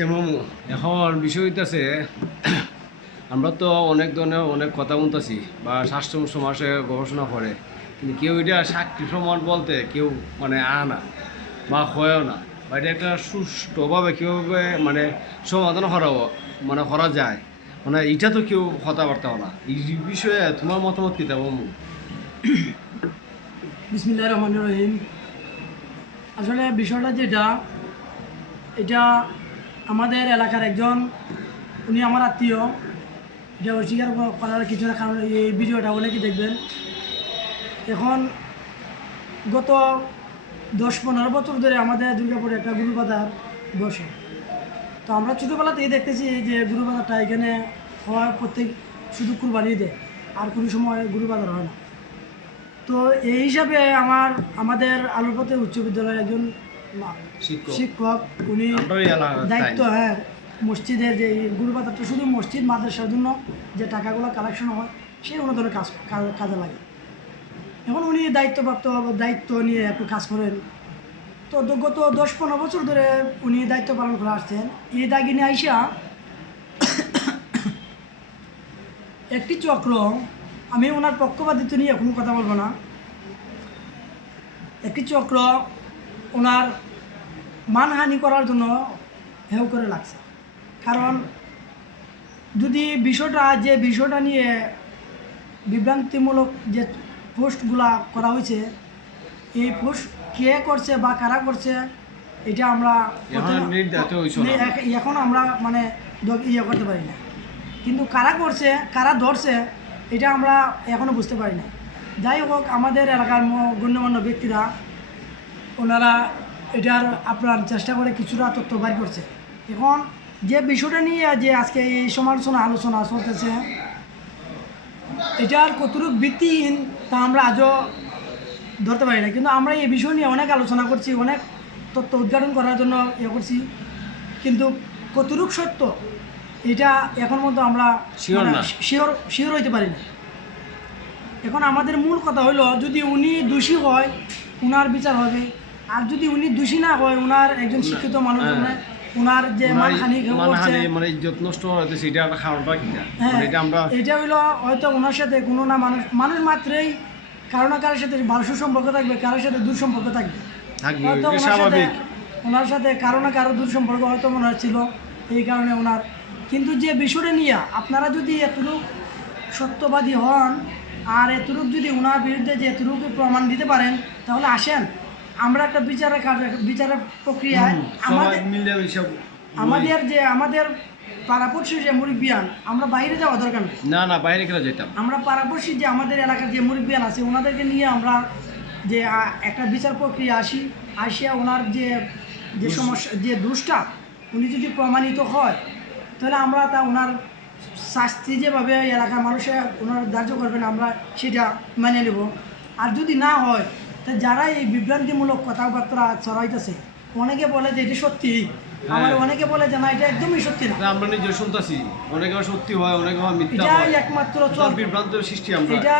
আচ্ছা মামু, এখন বিষয় হইতেছে আমরা তো অনেক ধরনের অনেক কথা বলতেছি বা স্বাস্থ্য সমাজে গবেষণা করে, কিন্তু কেউ এটা সাক্ষী প্রমাণ বলতে কেউ মানে না বা হয়ও না, বা এটা একটা সুষ্ঠুভাবে কীভাবে মানে সমাধান করা মানে করা যায়, মানে এটা তো কেউ কথাবার্তা না। এই বিষয়ে তোমার মতামত কী তা মামু? বিসমিল্লাহির রহমানির রহিম। আসলে বিষয়টা যেটা, এটা আমাদের এলাকার একজন, উনি আমার আত্মীয়, এটা অস্বীকার করার কিছু না, কারণ এই ভিডিওটা অনেকেই দেখবেন। এখন গত 10-15 বছর ধরে আমাদের দুর্গাপুরে একটা গুরু বাজার বসে। তো আমরা ছোটোবেলাতেই দেখতেছি যে গুরু বাজারটা এখানে হয় প্রত্যেক, শুধু কুরবানি দেয়, আর কোনো সময় গুরু বাজার হয় না। তো এই হিসাবে আমাদের আলুপথে উচ্চ বিদ্যালয়ের একজন শিক্ষক, উনি দায়িত্ব, হ্যাঁ, মসজিদের যে গুরু বাজারটা শুধু মসজিদ মাদ্রাসার জন্য যে টাকাগুলো কালেকশন হয় সেই অনুদানের কাজে লাগে। এখন উনি দায়িত্ব নিয়ে একটু কাজ করেন। তো গত 10-15 বছর ধরে উনি দায়িত্ব পালন করে আসছেন। এই দাগিনে আইসা একটি চক্র, আমি ওনার পক্ষপাতিত্ব নিয়ে কোনো কথা বলবো না, একটি চক্র ওনার মানহানি করার জন্য হেউ করে লাগছে। কারণ যদি বিষয়টা নিয়ে বিভ্রান্তিমূলক যে পোস্টগুলা করা হয়েছে, এই পোস্ট কে করছে বা কারা করছে এটা আমরা এখন আমরা মানে ইয়ে করতে পারি না, কিন্তু কারা করছে কারা ধরছে এটা আমরা এখনও বুঝতে পারি না। যাই হোক, আমাদের এলাকার গণ্যমান্য ব্যক্তিরা ওনারা এটার আপনার চেষ্টা করে কিছুটা তথ্য বাইর করছে। এখন যে বিষয়টা নিয়ে যে আজকে এই আলোচনা চলতেছে, এটার কতটুকু ভিত্তিহীন তা আমরা আজও ধরতে পারি না, কিন্তু আমরা এই বিষয় নিয়ে অনেক আলোচনা করছি, অনেক তথ্য উদ্ঘাটন করার জন্য করছি, কিন্তু কতটুকু সত্য এটা এখন মতো আমরা শিওর হইতে পারি না। এখন আমাদের মূল কথা হলো, যদি উনি দোষী হয় উনার বিচার হবে, আর যদি উনি দোষী না হয়, উনার একজন শিক্ষিত মানুষ, ওনার যে মানহানি মানে ইজ্জত নষ্ট হচ্ছে, এটা একটা কারণটা কি না, এটা হইলো হয়তো ওনার সাথে কোনো না মানুষ মাত্রই কারো না কারোর সাথে ভালো সুসম্পর্ক থাকবে, কারোর সাথে দুঃসম্পর্ক থাকবে, হয়তো ওনার সাথে কারো না কারো দুঃসম্পর্ক হয়তো মনে হচ্ছিল, এই কারণে ওনার। কিন্তু যে বিষয়টা নিয়ে আপনারা যদি এতটুকু সত্যবাদী হন আর এতটুকু যদি ওনার বিরুদ্ধে যে এতটুকু প্রমাণ দিতে পারেন, তাহলে আসেন আমরা একটা বিচারের প্রক্রিয়ায় আমাদের পাড়াপড়শি যে মুরব্বিয়ান, আমরা বাইরে যাওয়া দরকার নেই, না বাইরে গেলে যেতাম, আমরা পাড়াপড়শি যে আমাদের এলাকার যে মুরব্বিয়ান আছে ওনাদেরকে নিয়ে আমরা যে একটা বিচার প্রক্রিয়া আসিয়া ওনার যে সমস্যা, যে দোষটা উনি যদি প্রমাণিত হয়, তাহলে আমরা ওনার শাস্তি যেভাবে এলাকার মানুষের ওনার ধার্য করবেন আমরা সেটা মেনে নেব। আর যদি না হয়, তা যারা এই বিভ্রান্তিমূলক কথাবার্তা ছড়াইতেছে, অনেকে বলে যে এটি সত্যি, আবার অনেকে বলে যে না এটা একদমই সত্যি না। আমরা নিজে শুনতেছি, অনেকে সত্যি হয়, অনেকে মিথ্যা হয়, একমাত্র বিভ্রান্তির সৃষ্টি আমরা এটা